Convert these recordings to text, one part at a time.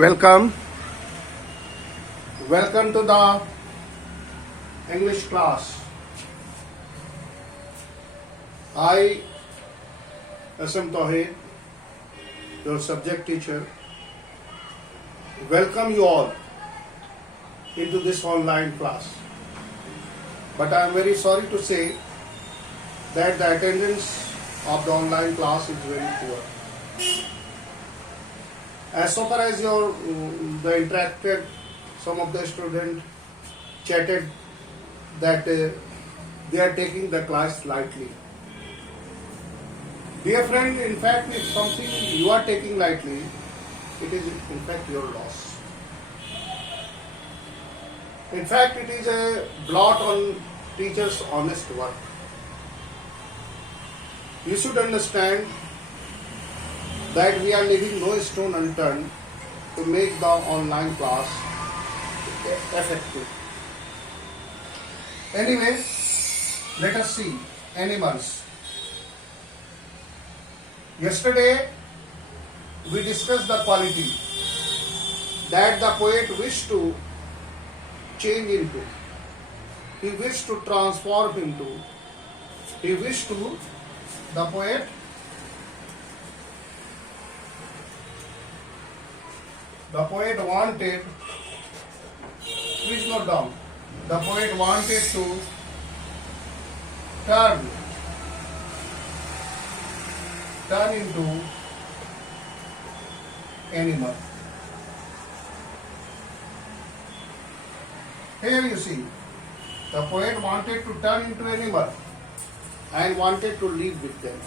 Welcome. Welcome to the English class. I, Asam Tawheed, your subject teacher, welcome you all into this online class. But I am very sorry to say that the attendance of the online class is very poor. As so far as the interacted, some of the students chatted that they are taking the class lightly. Dear friend, in fact, if something you are taking lightly, it is in fact your loss. In fact, it is a blot on teachers' honest work. You should understand that we are leaving no stone unturned to make the online class effective. Anyway, let us see animals. Yesterday, we discussed the quality that the poet wished to change into. He wished to transform into. He wished to, the poet wanted, please note down, the poet wanted to turn into animal. Here you see, the poet wanted to turn into animal and wanted to live with them.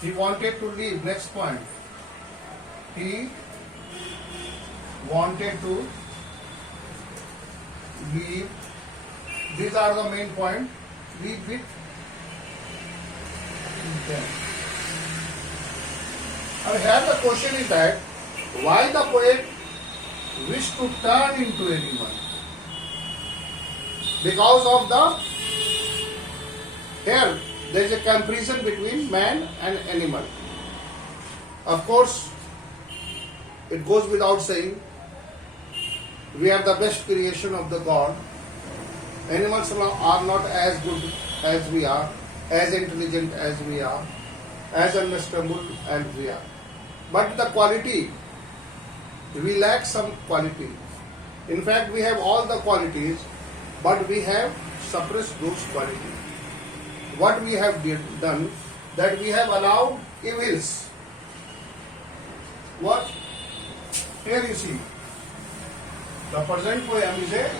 He wanted to live, next point. He wanted to live, these are the main point, live with them. And here the question is that, why the poet wished to turn into animal? Because of here there is a comparison between man and animal. Of course, it goes without saying, we are the best creation of the God. Animals are not as good as we are, as intelligent as we are, as understandable as we are. But the quality, we lack some quality. In fact, we have all the qualities, but we have suppressed those qualities. What we have done, that we have allowed evils. What? Here you see, the present poem is it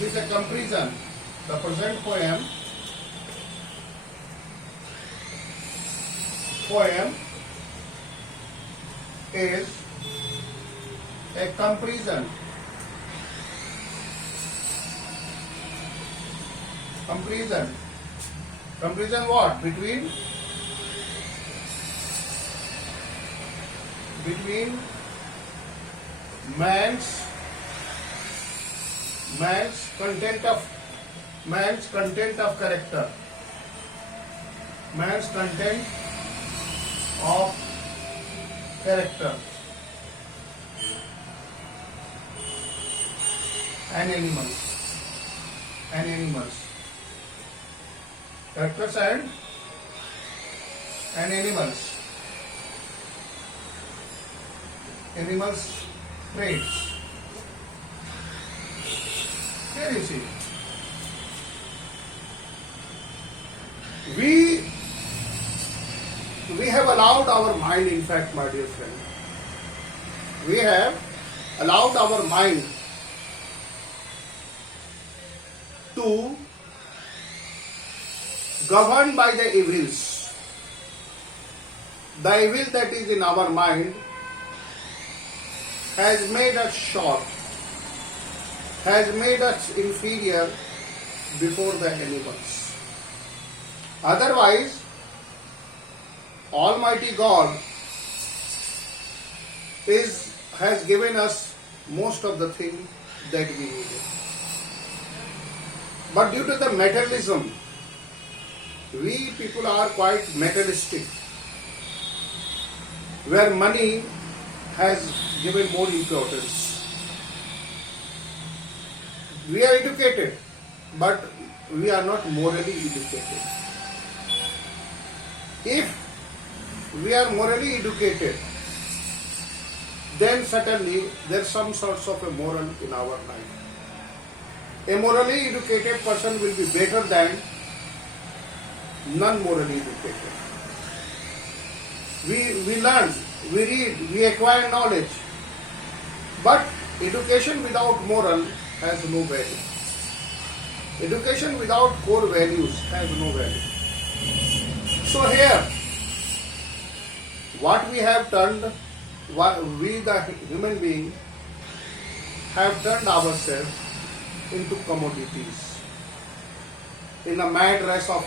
is a comparison. The present poem is a comparison. Comparison what? Between man's content of character, man's content of character, and animals, characters and animals traits. Here you see, we have allowed our mind, in fact, my dear friend, we have allowed our mind to govern by the evils. The evil that is in our mind has made us short, has made us inferior before the animals. Otherwise, Almighty God has given us most of the things that we needed. But due to the materialism, we people are quite materialistic, where money has given more importance. We are educated, but we are not morally educated. If we are morally educated, then certainly there is some sorts of a moral in our life. A morally educated person will be better than non-morally educated. We learn, we read, we acquire knowledge, but education without moral has no value. Education without core values has no value. So here, what we have turned, we the human being have turned ourselves into commodities. In a mad race of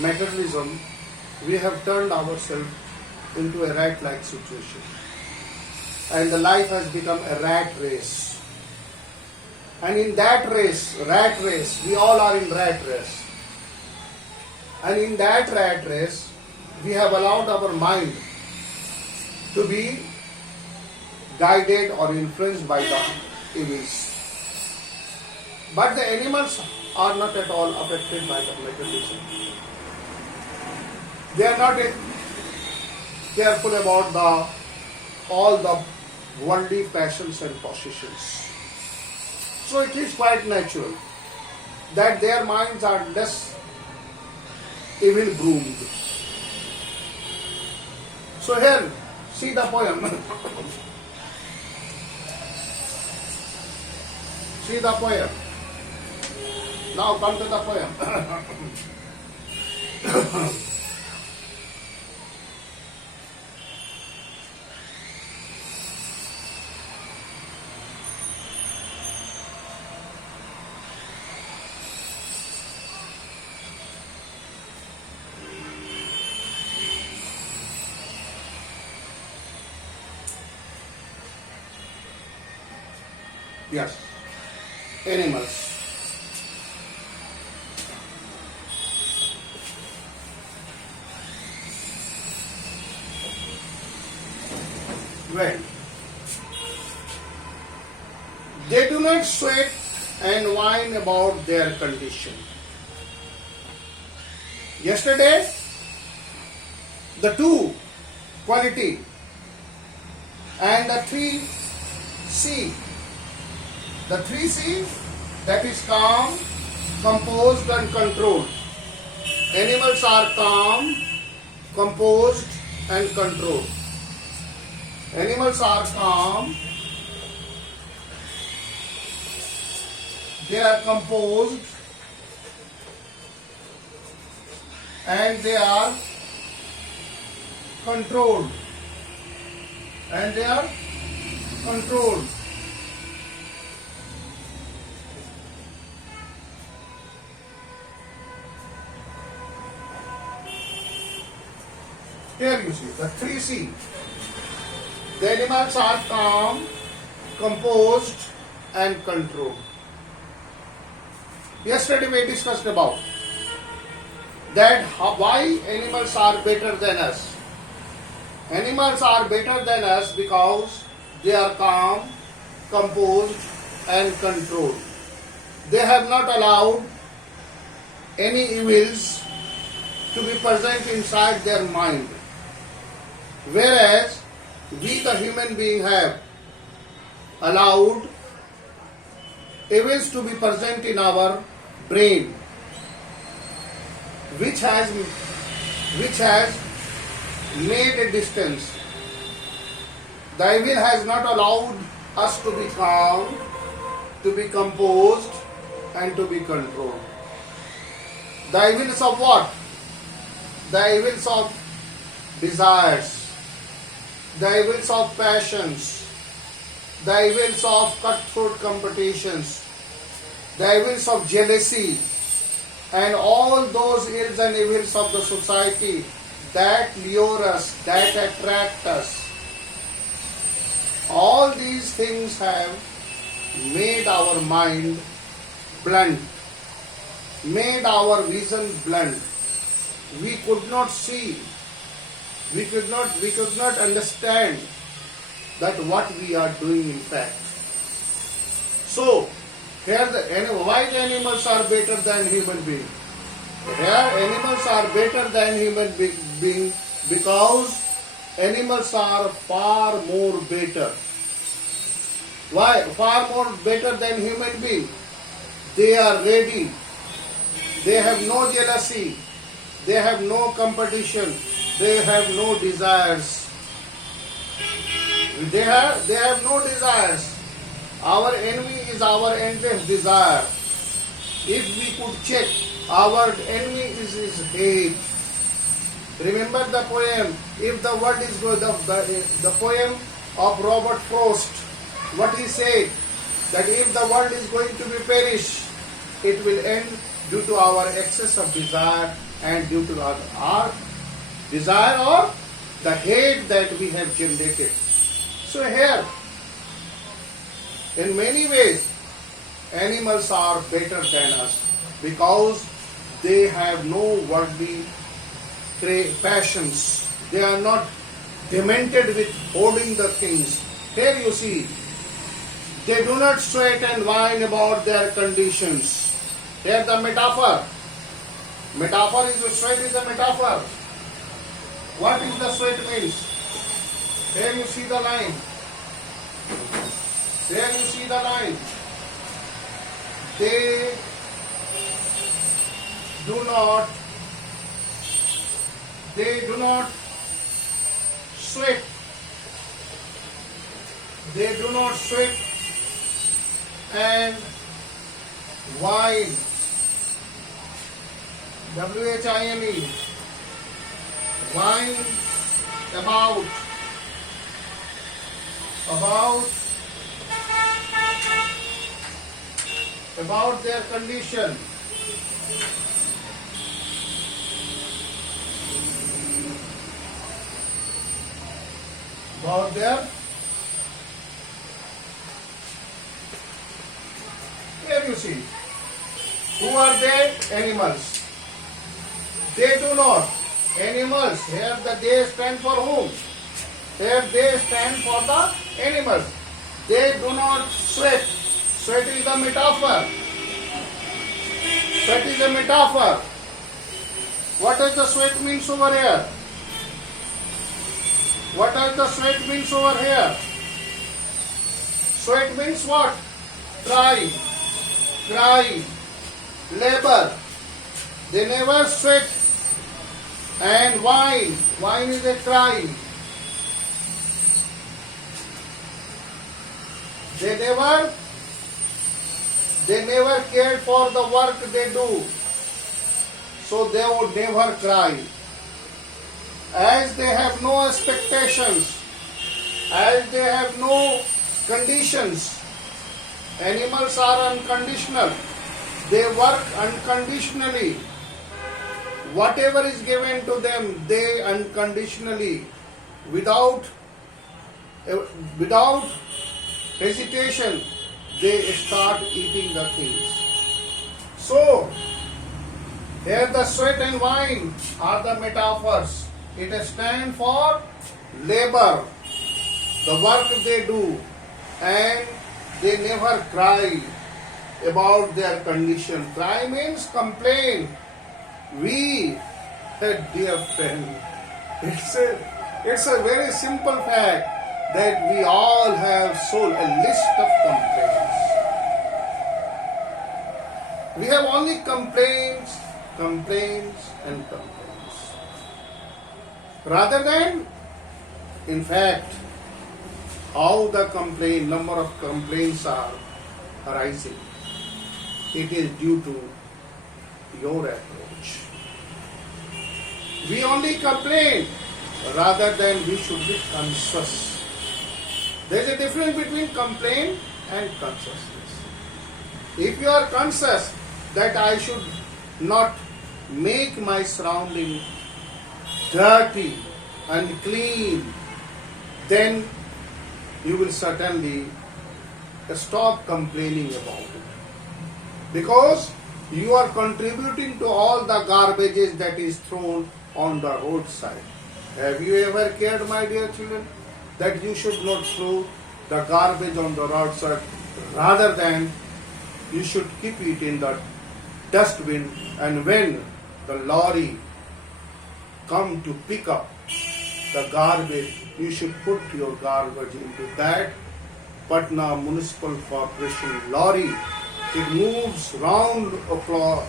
materialism, we have turned ourselves into a rat-like situation. And the life has become a rat race. And in that race, rat race, we all are in rat race. And in that rat race, we have allowed our mind to be guided or influenced by the evils. But the animals are not at all affected by the materialism. They are not careful about all the worldly passions and possessions. So it is quite natural that their minds are less evil groomed. So here, see the poem. See the poem. Now come to the poem. Yes, animals. Well, they do not sweat and whine about their condition. Yesterday, the two quality and the three C. The 3C, that is calm, composed and controlled. Animals are calm, composed and controlled. Animals are calm, they are composed and they are controlled. And they are controlled. Here you see the 3C. The animals are calm, composed and controlled. Yesterday we discussed about that why animals are better than us. Animals are better than us because they are calm, composed and controlled. They have not allowed any evils to be present inside their mind. Whereas we the human being have allowed evils to be present in our brain, which has made a distance. The evil has not allowed us to be calm, to be composed and to be controlled. The evils of what? The evils of desires, the evils of passions, the evils of cutthroat competitions, the evils of jealousy, and all those ills and evils of the society that lure us, that attract us. All these things have made our mind blunt, made our vision blunt. We could not see, we could not understand that what we are doing in fact. So, here why the animals are better than human beings? Here animals are better than human beings because animals are far more better. Why? Far more better than human beings. They are ready. They have no jealousy. They have no competition. They have no desires. They have no desires. Our enemy is our endless desire. If we could check, our enemy is his hate. Remember the poem, if the world is good, the poem of Robert Frost, what he said, that if the world is going to be perished, it will end due to our excess of desire and due to our desire or the hate that we have generated. So here, in many ways, animals are better than us because they have no worldly passions. They are not demented with hoarding the things. Here you see, they do not sweat and whine about their conditions. Here the metaphor. Metaphor is, sweat is a metaphor. What is the sweat means? Here you see the line. There you see the line. They do not sweat. They do not sweat and whine. WHINE. Whine about their condition. About their, here you see, who are they? Animals. They do not. Animals, here the they stand for whom? Here they stand for the animals. They do not sweat. Sweat is a metaphor. Sweat is a metaphor. What does the sweat means over here? What does the sweat means over here? Sweat means what? Cry, labor. They never sweat and whine. Whine is a cry. They never cared for the work they do, so they would never cry. As they have no expectations, as they have no conditions, animals are unconditional. They work unconditionally. Whatever is given to them, they unconditionally, without hesitation, they start eating the things. So, here the sweat and wine are the metaphors. It stands for labor, the work they do, and they never cry about their condition. Cry means complain. We, dear friend, it's a very simple fact that we all have a list of complaints. We have only complaints, and complaints. Rather than, in fact, how the number of complaints are arising. It is due to your approach. We only complain rather than we should be conscious. There is a difference between complaint and consciousness. If you are conscious that I should not make my surrounding dirty, unclean, then you will certainly stop complaining about it. Because you are contributing to all the garbages that is thrown on the roadside. Have you ever cared, my dear children? that you should not throw the garbage on the roadside, rather than you should keep it in the dustbin, and when the lorry come to pick up the garbage, you should put your garbage into that Patna Municipal Corporation lorry. It moves round o'clock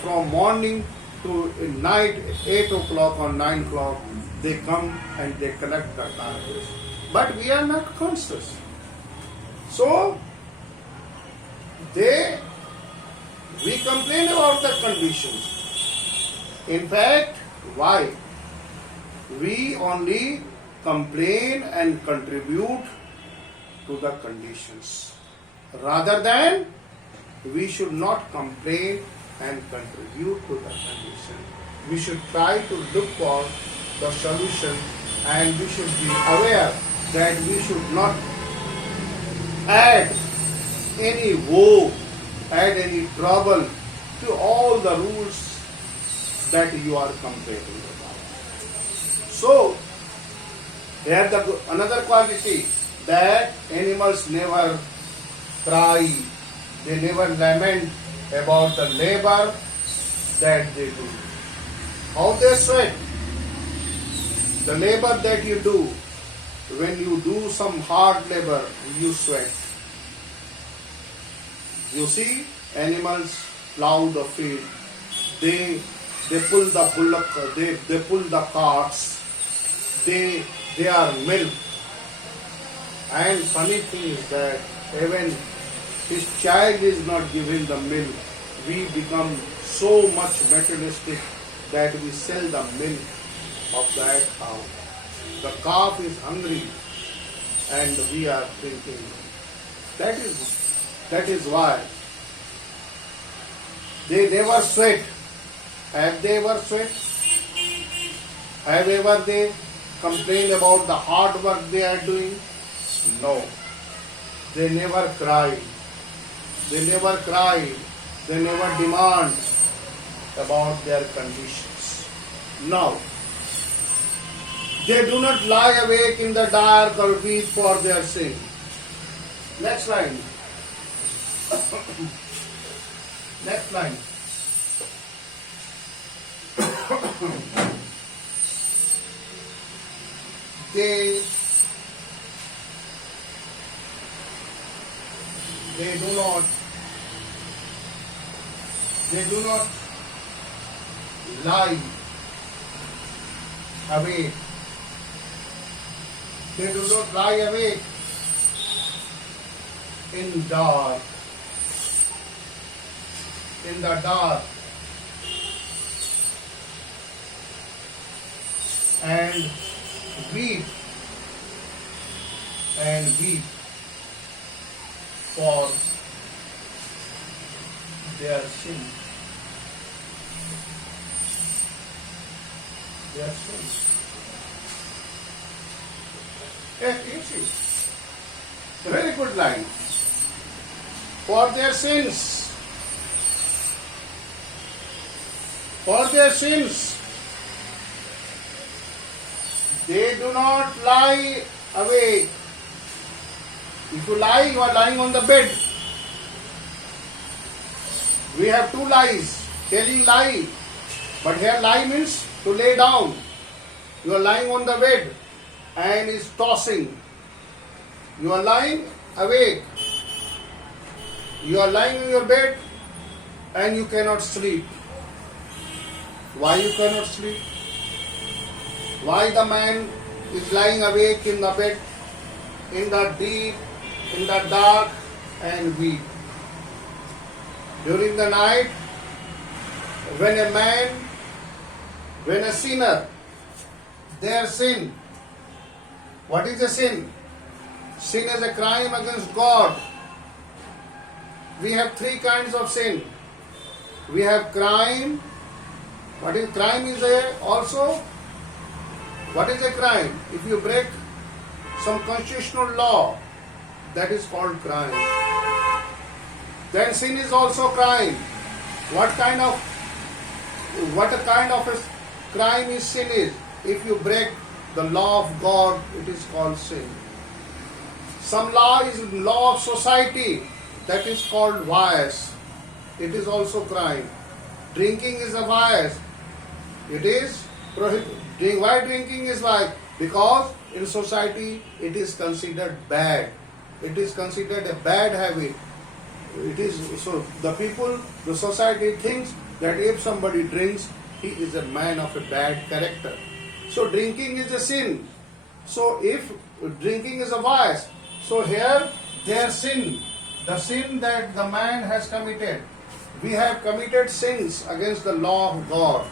from morning to night, 8 o'clock or 9 o'clock. They come and they collect the garbage. But we are not conscious. So, we complain about the conditions. In fact, why? We only complain and contribute to the conditions. Rather than, we should not complain and contribute to the condition. We should try to look for the solution, and we should be aware that we should not add any woe, add any trouble to all the rules that you are complaining about. So, here another quality, that animals never cry, they never lament about the labor that they do. How they sweat. The labor that you do, when you do some hard labor, you sweat. You see, animals plow the field, they pull the bullock, they pull the carts, they are milked. And funny thing is that even his child is not given the milk, we become so much materialistic that we sell the milk of that cow. The calf is hungry and we are thinking. That is why they never sweat. Have they ever sweat? Have ever they complained about the hard work they are doing? No. They never cry. They never cry. They never demand about their conditions. No. They do not lie awake in the dark or weep for their sin. Next line. Next line. They do not lie awake. They do not lie awake in the dark. And weep for their sin. Their sin. Easy. Very good line. For their sins. For their sins. They do not lie awake. If you lie, you are lying on the bed. We have two lies. Telling lie. But here lie means to lay down. You are lying on the bed and is tossing. You are lying awake. You are lying in your bed and you cannot sleep. Why you cannot sleep? Why the man is lying awake in the bed, in the deep, in the dark, and weep? During the night, when a sinner, their sin. What is a sin? Sin is a crime against God. We have three kinds of sin. We have crime. What is crime is also? What is a crime? If you break some constitutional law, that is called crime. Then sin is also crime. What kind of a crime is sin is? If you break the law of God, it is called sin. Some law is law of society, that is called vice. It is also crime. Drinking is a vice. It is prohibited. Why drinking is vice? Because in society it is considered bad. It is considered a bad habit. It is so the people, the society thinks that if somebody drinks, he is a man of a bad character. So drinking is a sin. So if drinking is a vice, so here their sin, the sin that the man has committed, we have committed sins against the law of God.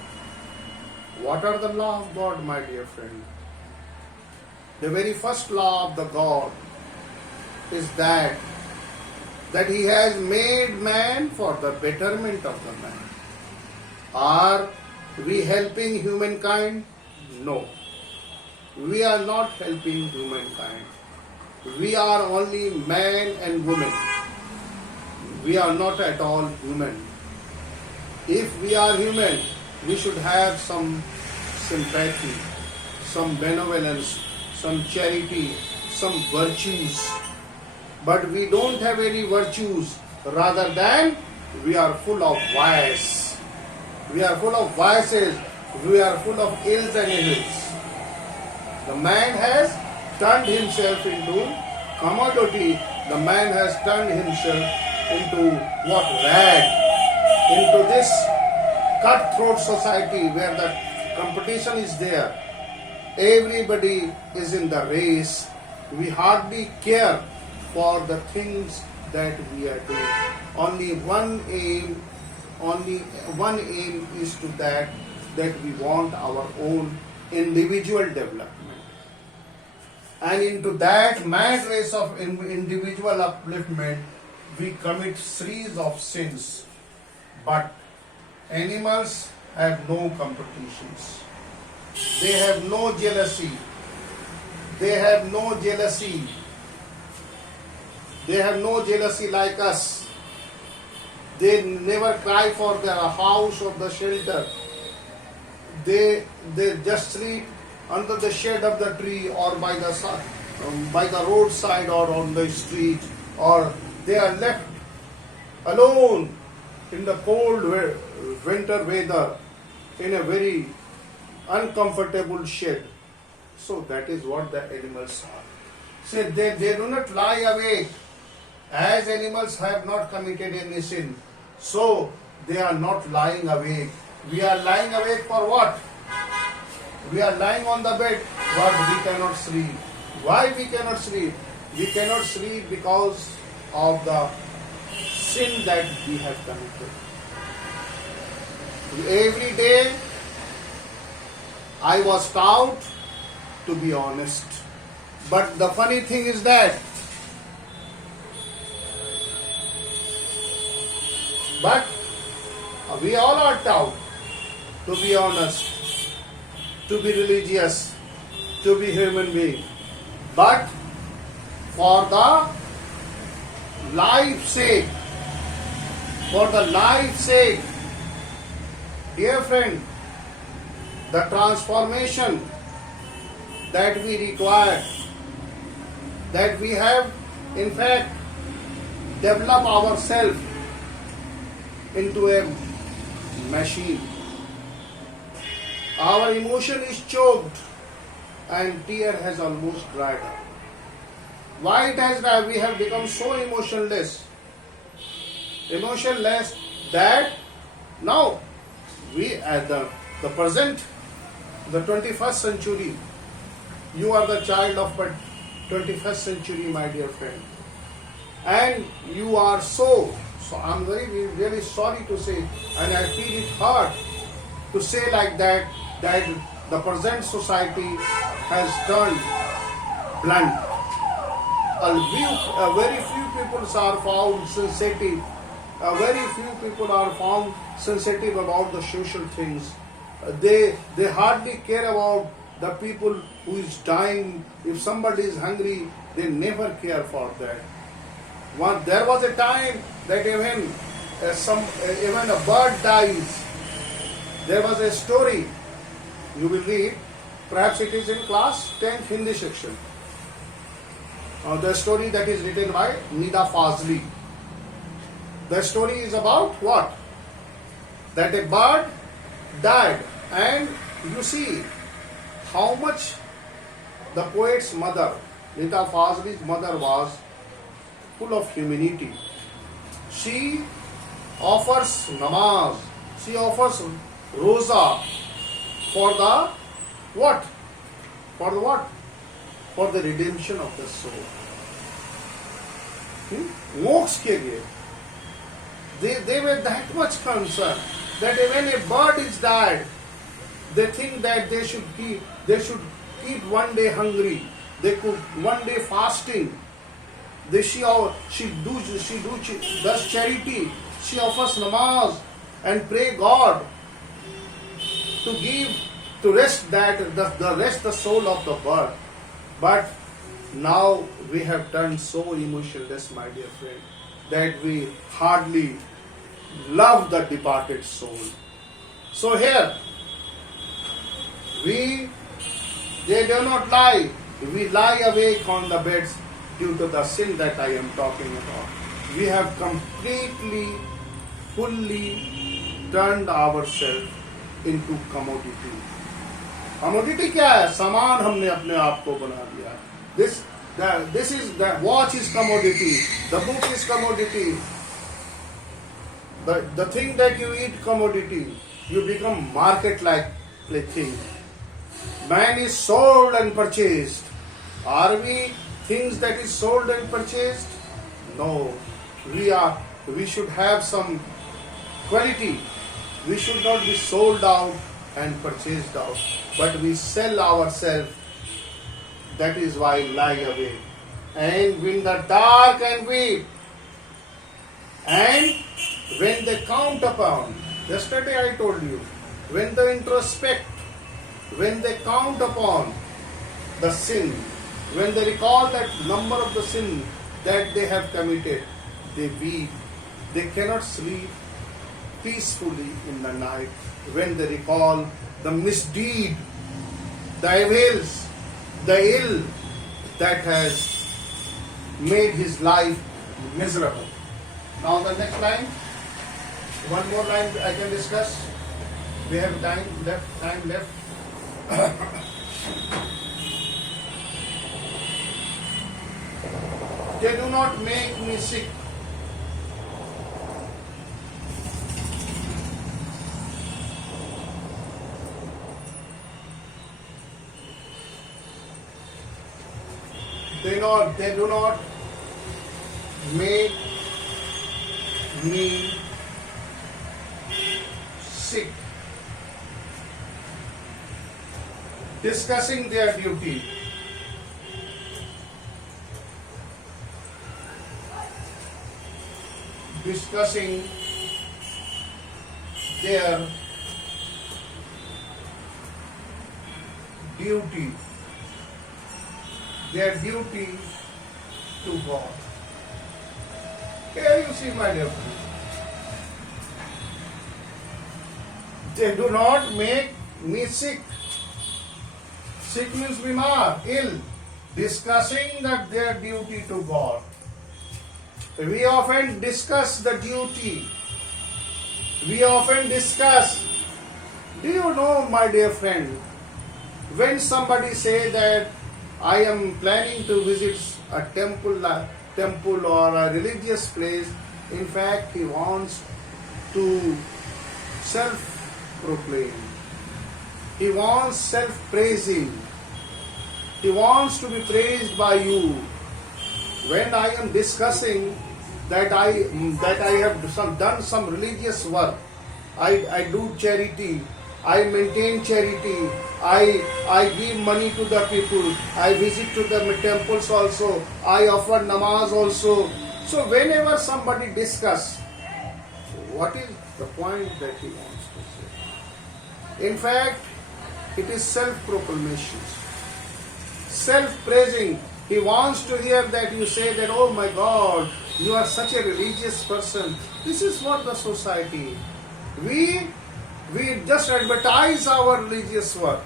What are the law of God, my dear friend? The very first law of the God is that he has made man for the betterment of the man. Are we helping humankind? No. We are not helping humankind. We are only man and woman. We are not at all human. If we are human, we should have some sympathy, some benevolence, some charity, some virtues. But we don't have any virtues. Rather than we are full of vice. We are full of vices. We are full of ills and ills. The man has turned himself into commodity. The man has turned himself into what? Rag. Into this cutthroat society where the competition is there. Everybody is in the race. We hardly care for the things that we are doing. Only one aim is to that we want our own individual development. And into that mad race of individual upliftment, we commit series of sins. But animals have no competitions. They have no jealousy. They have no jealousy. They have no jealousy like us. They never cry for their house or the shelter. They just sleep under the shade of the tree or by the roadside or on the street, or they are left alone in the cold winter weather in a very uncomfortable shed. So that is what the animals are. See, they do not lie awake. As animals have not committed any sin, so they are not lying awake. We are lying awake for what? We are lying on the bed, but we cannot sleep. Why we cannot sleep? We cannot sleep because of the sin that we have committed. Every day I was taught to be honest. But the funny thing is that we all are taught to be honest, to be religious, to be human being. But for the life's sake, dear friend, the transformation that we require, that we have in fact developed ourselves into a machine. Our emotion is choked and tear has almost dried up. Why it has dried? We have become so emotionless that now we at the present, the 21st century, you are the child of the 21st century, my dear friend, and you are so I'm really sorry to say, and I feel it hard to say like that the present society has turned blunt. Very few people are found sensitive. Very few people are found sensitive about the social things. They hardly care about the people who is dying. If somebody is hungry, they never care for that. There was a time that even a bird dies. There was a story, you will read, Perhaps it is in class 10th Hindi section. The story that is written by Nida Fazli. The story is about what? That a bird died, and you see how much the poet's mother, Nida Fazli's mother, was full of humanity. She offers namaz, she offers roza for the what? For the what? For the redemption of the soul. Moksha ke liye. They were that much concerned that when a bird is died, they think that they should keep one day hungry, they could one day fasting. She does charity, she offers namaz and pray God to rest the soul of the bird. But now we have turned so emotionless, my dear friend, that we hardly love the departed soul. So here, they do not lie. We lie awake on the beds due to the sin that I am talking about. We have completely, fully turned ourselves into commodity. Commodity क्या है? सामान हमने अपने आप को बना दिया. The watch is commodity. The book is commodity. The thing that you eat commodity. You become market-like thing. Man is sold and purchased. Are we things that is sold and purchased? No. We should have some quality. We should not be sold out and purchased out, but we sell ourselves. That is why lie away. And when the dark and weep, and when they count upon, yesterday I told you, when they introspect, when they count upon the sin, when they recall that number of the sin that they have committed, they weep. They cannot sleep peacefully in the night when they recall the misdeed, the evils, the ill that has made his life miserable. Now the next line, one more line I can discuss. We have time left. They do not make me sick. They do not make me sick. Discussing their duty. Discussing their duty. Their duty to God. Here you see, my dear friend. They do not make me sick. Sick means bimar, ill. Discussing their duty to God. We often discuss the duty. We often discuss. Do you know, my dear friend, when somebody say that I am planning to visit a temple or a religious place, in fact he wants to self-proclaim. He wants self-praising. He wants to be praised by you. When I am discussing that I have done some religious work, I do charity, I maintain charity, I give money to the people, I visit to the temples also, I offer namaz also. So whenever somebody discuss, what is the point that he wants to say? In fact, it is self-proclamation, self-praising. He wants to hear that you say that, oh my God, you are such a religious person. This is what the society. We just advertise our religious work.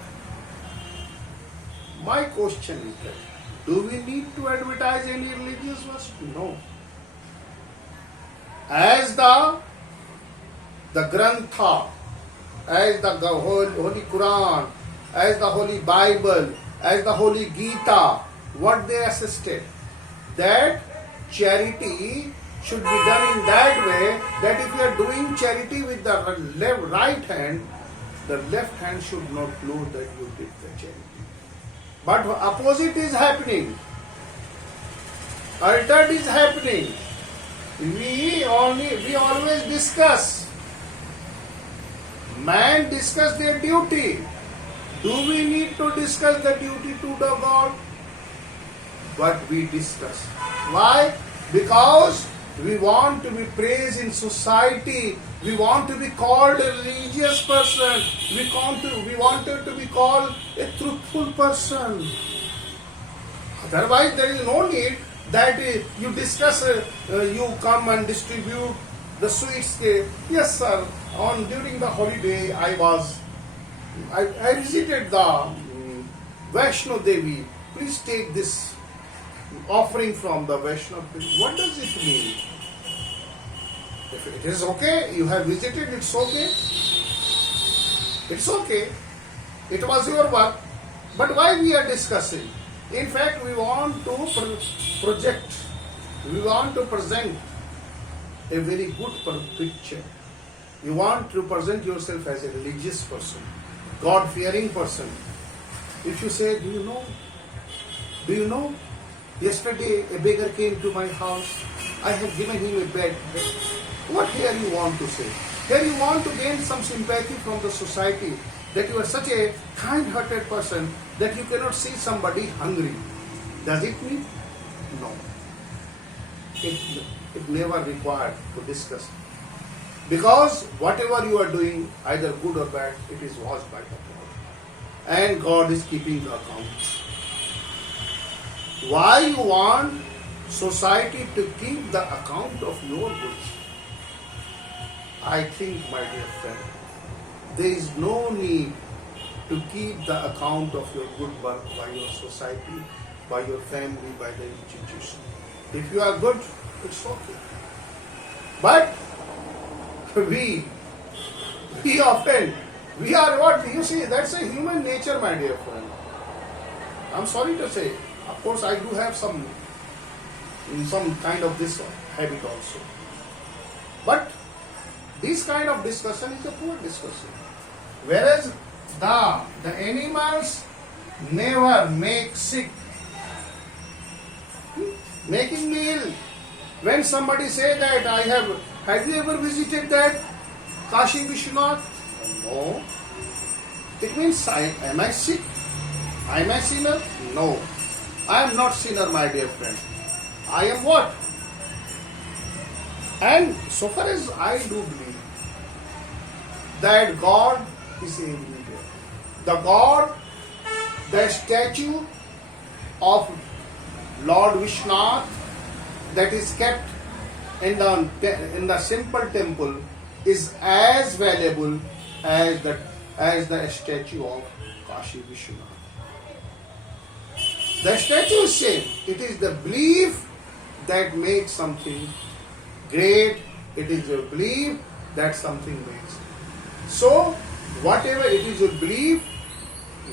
My question is that, do we need to advertise any religious verse? No. As the Grantha, as the Holy Quran, as the Holy Bible, as the Holy Gita, what they assisted, that charity should be done in that way that if you are doing charity with the right hand, the left hand should not know that you did the charity. But opposite is happening. Altered is happening. We always discuss. Man discuss their duty. Do we need to discuss the duty to the God? But we discuss. Why? Because we want to be praised in society. We want to be called a religious person. We wanted to be called a truthful person. Otherwise, there is no need that you discuss, you come and distribute the sweets. Yes, sir. During the holiday, I visited the Vaishno Devi. Please take this offering from the Vaishno Devi. What does it mean? If it is okay, you have visited, it's okay. It's okay. It was your work. But why we are discussing? In fact, we want to project, we want to present a very good picture. You want to present yourself as a religious person, God-fearing person. If you say, do you know, yesterday a beggar came to my house, I have given him a bed. What here you want to say? Here you want to gain some sympathy from the society, that you are such a kind-hearted person that you cannot see somebody hungry. Does it mean? No. It never required to discuss. Because whatever you are doing, either good or bad, it is watched by the God. And God is keeping the account. Why you want society to keep the account of your goods? I think, my dear friend, there is no need to keep the account of your good work by your society, by your family, by the institution. If you are good, it's okay. But we are what? You see, that's a human nature, my dear friend. I'm sorry to say, of course, I do have some kind of this habit also. But this kind of discussion is a poor discussion. Whereas the animals never make sick. Making me ill. When somebody say that have you ever visited that Kashi Vishwanath? No. It means am I sick? Am I sinner? No. I am not sinner, my dear friend. I am what? And so far as I do believe that God is everywhere. The statue of Lord Vishwanath that is kept in the simple temple is as valuable as the statue of Kashi Vishwanath. The statue is same. It is the belief that makes something great. It is your belief that something makes. So, whatever it is your belief,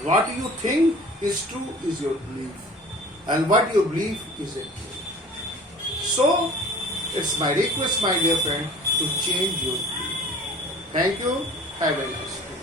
what you think is true is your belief. And what you believe is it. So, it's my request, my dear friend, to change your belief. Thank you. Have a nice day.